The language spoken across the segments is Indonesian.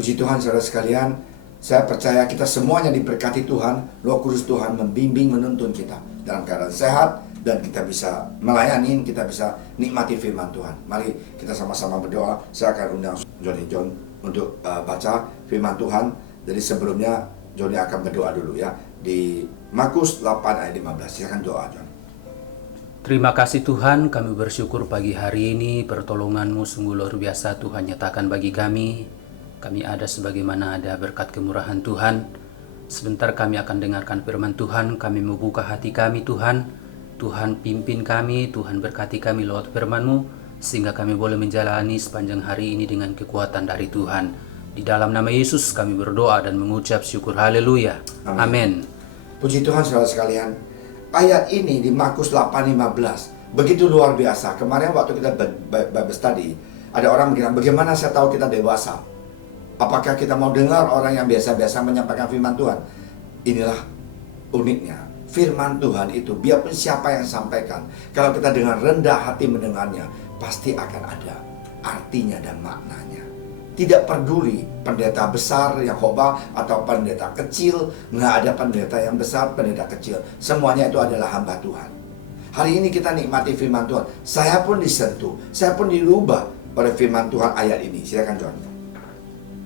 Puji Tuhan saudara sekalian, saya percaya kita semuanya diberkati Tuhan. Roh Kudus Tuhan membimbing, menuntun kita dalam keadaan sehat, dan kita bisa melayani, kita bisa nikmati firman Tuhan. Mari kita sama-sama berdoa. Saya akan undang Johnny John untuk baca firman Tuhan. Jadi sebelumnya Johnny akan berdoa dulu ya. Di Markus 8 ayat 15. Silakan doa John. Terima kasih Tuhan, kami bersyukur pagi hari ini pertolongan-Mu sungguh luar biasa Tuhan nyatakan bagi kami. Kami ada sebagaimana ada berkat kemurahan Tuhan. Sebentar kami akan dengarkan firman Tuhan, kami membuka hati kami Tuhan. Tuhan pimpin kami, Tuhan berkati kami lewat firman-Mu, sehingga kami boleh menjalani sepanjang hari ini dengan kekuatan dari Tuhan. Di dalam nama Yesus kami berdoa dan mengucap syukur, haleluya, amin. Puji Tuhan saudara sekalian, ayat ini di Markus 8:15 begitu luar biasa. Kemarin waktu kita Bible study, ada orang bilang, bagaimana saya tahu kita dewasa? Apakah kita mau dengar orang yang biasa-biasa menyampaikan firman Tuhan? Inilah uniknya. Firman Tuhan itu, biarpun siapa yang sampaikan, kalau kita dengan rendah hati mendengarnya, pasti akan ada artinya dan maknanya. Tidak peduli pendeta besar yang khotbah atau pendeta kecil, nggak ada pendeta yang besar, pendeta kecil. Semuanya itu adalah hamba Tuhan. Hari ini kita nikmati firman Tuhan. Saya pun disentuh, saya pun dirubah oleh firman Tuhan ayat ini. Silakan John.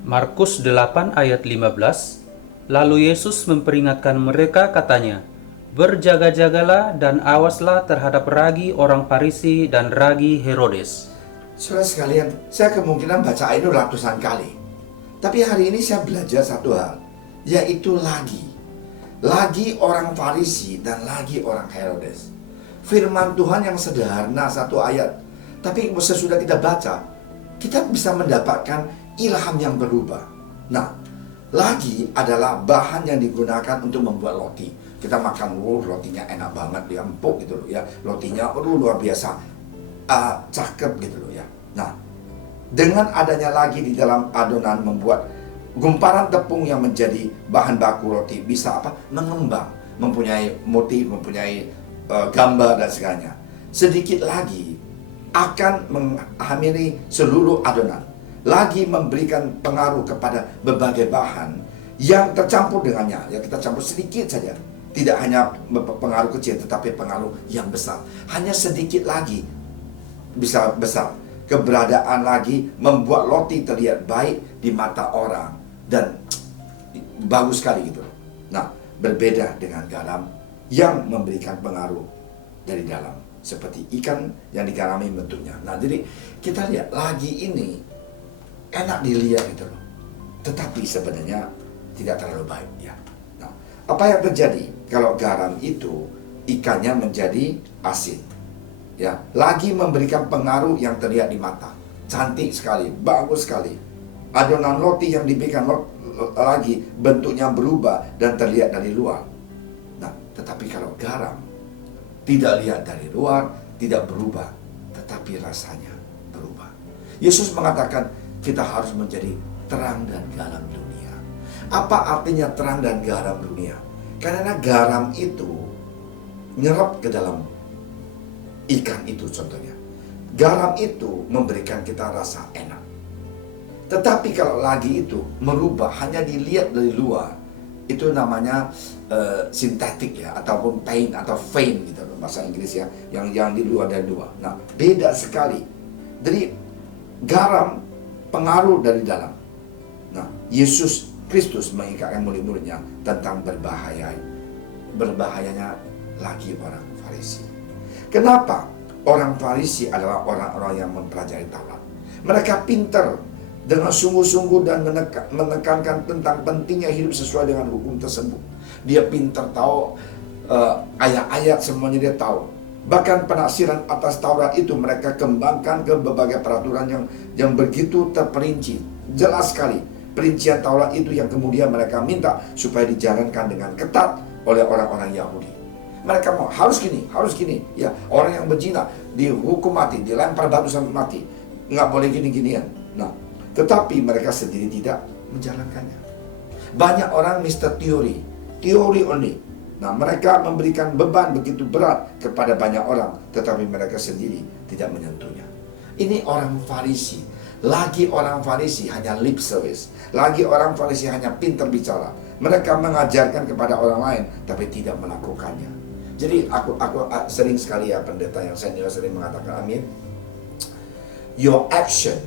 Markus 8 ayat 15. Lalu Yesus memperingatkan mereka katanya, berjaga-jagalah dan awaslah terhadap ragi orang Farisi dan ragi Herodes. Saudara sekalian, saya kemungkinan baca ayat itu ratusan kali. Tapi hari ini saya belajar satu hal, yaitu lagi. Lagi orang Farisi dan lagi orang Herodes. Firman Tuhan yang sederhana satu ayat, tapi sesudah kita baca, kita bisa mendapatkan ilham yang berubah. Nah, lagi adalah bahan yang digunakan untuk membuat roti. Kita makan, rotinya enak banget, dia empuk gitu loh ya. Rotinya luar biasa, cakep gitu loh ya. Nah, dengan adanya lagi di dalam adonan membuat gumparan tepung yang menjadi bahan baku roti bisa mengembang, mempunyai motif, mempunyai gambar dan segalanya. Sedikit lagi akan menghamiri seluruh adonan. Lagi memberikan pengaruh kepada berbagai bahan yang tercampur dengannya. Ya, kita campur sedikit saja. Tidak hanya pengaruh kecil, tetapi pengaruh yang besar. Hanya sedikit lagi bisa besar. Keberadaan lagi membuat roti terlihat baik di mata orang. Dan bagus sekali gitu. Nah, berbeda dengan garam yang memberikan pengaruh dari dalam. Seperti ikan yang digarami bentuknya. Nah, jadi kita lihat lagi ini enak dilihat gitu loh. Tetapi sebenarnya tidak terlalu baik ya. Nah, apa yang terjadi kalau garam itu ikannya menjadi asin? Ya, lagi memberikan pengaruh yang terlihat di mata. Cantik sekali, bagus sekali. Adonan roti yang diberikan lagi bentuknya berubah dan terlihat dari luar. Nah, tetapi kalau garam tidak lihat dari luar, tidak berubah, tetapi rasanya berubah. Yesus mengatakan kita harus menjadi terang dan garam dunia. Apa artinya terang dan garam dunia? Karena garam itu nyerap ke dalam ikan itu contohnya. Garam itu memberikan kita rasa enak. Tetapi kalau lagi itu merubah, hanya dilihat dari luar, itu namanya sintetik ya, ataupun paint atau faint gitu bahasa Inggris ya, yang di luar dari luar. Nah, beda sekali. Jadi garam pengaruh dari dalam. Nah, Yesus Kristus mengingatkan murid-muridnya tentang berbahayanya lagi orang Farisi. Kenapa? Orang Farisi adalah orang-orang yang mempelajari Taurat. Mereka pintar dengan sungguh-sungguh dan menekankan tentang pentingnya hidup sesuai dengan hukum tersebut. Dia pintar tahu ayat-ayat, semuanya dia tahu. Bahkan penafsiran atas Taurat itu mereka kembangkan ke berbagai peraturan yang begitu terperinci. Jelas sekali perincian Taurat itu yang kemudian mereka minta supaya dijalankan dengan ketat oleh orang-orang Yahudi. Mereka mau harus gini ya. Orang yang berzina dihukum mati, dilempar batu sampai mati. Nggak boleh gini-ginian. Nah, tetapi mereka sendiri tidak menjalankannya. Banyak orang Mr. Theory only. Nah, mereka memberikan beban begitu berat kepada banyak orang, tetapi mereka sendiri tidak menyentuhnya. Ini orang Farisi. Lagi orang Farisi hanya lip service. Lagi orang Farisi hanya pintar bicara. Mereka mengajarkan kepada orang lain, tapi tidak melakukannya. Jadi aku sering sekali ya, pendeta yang senior sering mengatakan, amin, your action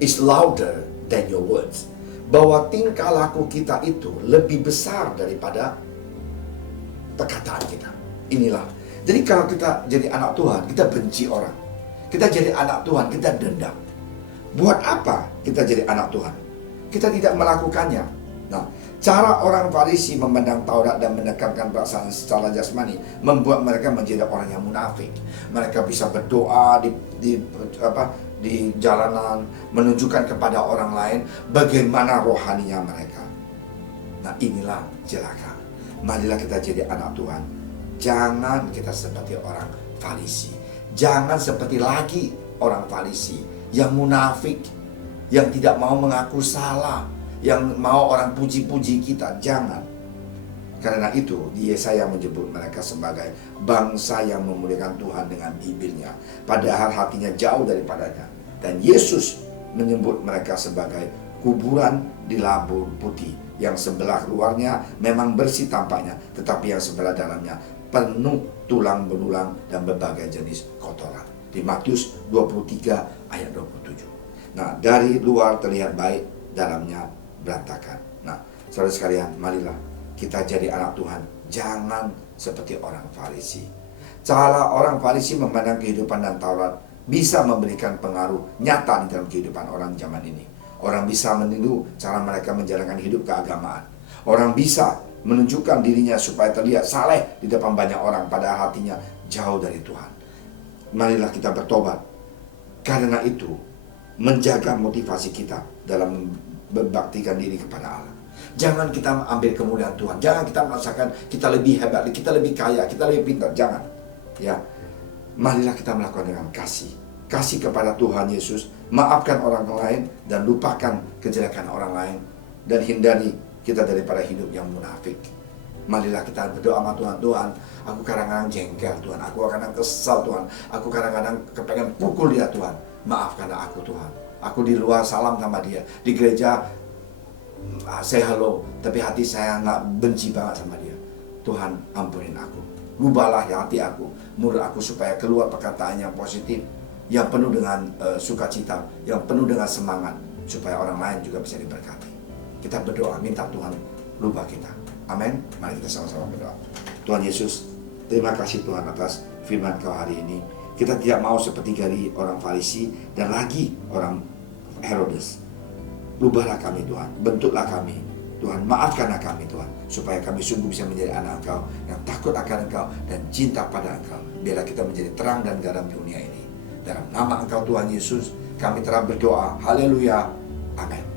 is louder than your words. Bahwa tingkah laku kita itu lebih besar daripada perkataan kita. Inilah. Jadi kalau kita jadi anak Tuhan, kita benci orang. Kita jadi anak Tuhan, kita dendam. Buat apa kita jadi anak Tuhan? Kita tidak melakukannya. Nah, cara orang Farisi memandang Taurat dan menekankan perasaan secara jasmani membuat mereka menjadi orang yang munafik. Mereka bisa berdoa di jalanan, menunjukkan kepada orang lain bagaimana rohaninya mereka. Nah, inilah celaka. Marilah kita jadi anak Tuhan. Jangan kita seperti orang Farisi. Jangan seperti lagi orang Farisi yang munafik, yang tidak mau mengaku salah, yang mau orang puji-puji kita. Jangan. Karena itu Yesaya menyebut mereka sebagai bangsa yang memuliakan Tuhan dengan bibirnya, padahal hatinya jauh daripadanya. Dan Yesus menyebut mereka sebagai kuburan di labur putih, yang sebelah luarnya memang bersih tampaknya, tetapi yang sebelah dalamnya penuh tulang belulang dan berbagai jenis kotoran. Di Matius 23 ayat 27. Nah, dari luar terlihat baik, dalamnya berantakan. Nah, saudara sekalian, marilah kita jadi anak Tuhan. Jangan seperti orang Farisi. Cara orang Farisi memandang kehidupan dan Taurat bisa memberikan pengaruh nyata di dalam kehidupan orang zaman ini. Orang bisa meniru cara mereka menjalankan hidup keagamaan. Orang bisa menunjukkan dirinya supaya terlihat saleh di depan banyak orang, padahal hatinya jauh dari Tuhan. Marilah kita bertobat. Karena itu, menjaga motivasi kita dalam berbaktikan diri kepada Allah. Jangan kita ambil kemuliaan Tuhan. Jangan kita merasakan kita lebih hebat, kita lebih kaya, kita lebih pintar. Jangan. Ya, marilah kita melakukan dengan kasih. Kasih kepada Tuhan Yesus. Maafkan orang lain dan lupakan kejelekan orang lain. Dan hindari kita daripada hidup yang munafik. Marilah kita berdoa sama Tuhan. Tuhan, aku kadang-kadang jengkel Tuhan. Aku kadang-kadang kesal Tuhan. Aku kadang-kadang kepengen pukul dia Tuhan. Maafkan aku Tuhan. Aku di luar salam sama dia. Di gereja say hello, tapi hati saya nggak benci banget sama dia. Tuhan, ampunin aku. Rubahlah hati aku, mulut aku, supaya keluar perkataan yang positif, yang penuh dengan sukacita, yang penuh dengan semangat, supaya orang lain juga bisa diberkati. Kita berdoa, minta Tuhan rubah kita. Amin. Mari kita sama-sama berdoa. Tuhan Yesus, terima kasih Tuhan atas firman Kau hari ini. Kita tidak mau seperti dari orang Farisi dan lagi orang Herodes. Rubahlah kami Tuhan, bentuklah kami Tuhan, maafkanlah kami Tuhan, supaya kami sungguh bisa menjadi anak Engkau yang takut akan Engkau dan cinta pada Engkau. Biarlah kita menjadi terang dan garam dunia ini. Dalam nama Engkau Tuhan Yesus, kami telah berdoa. Haleluya. Amin.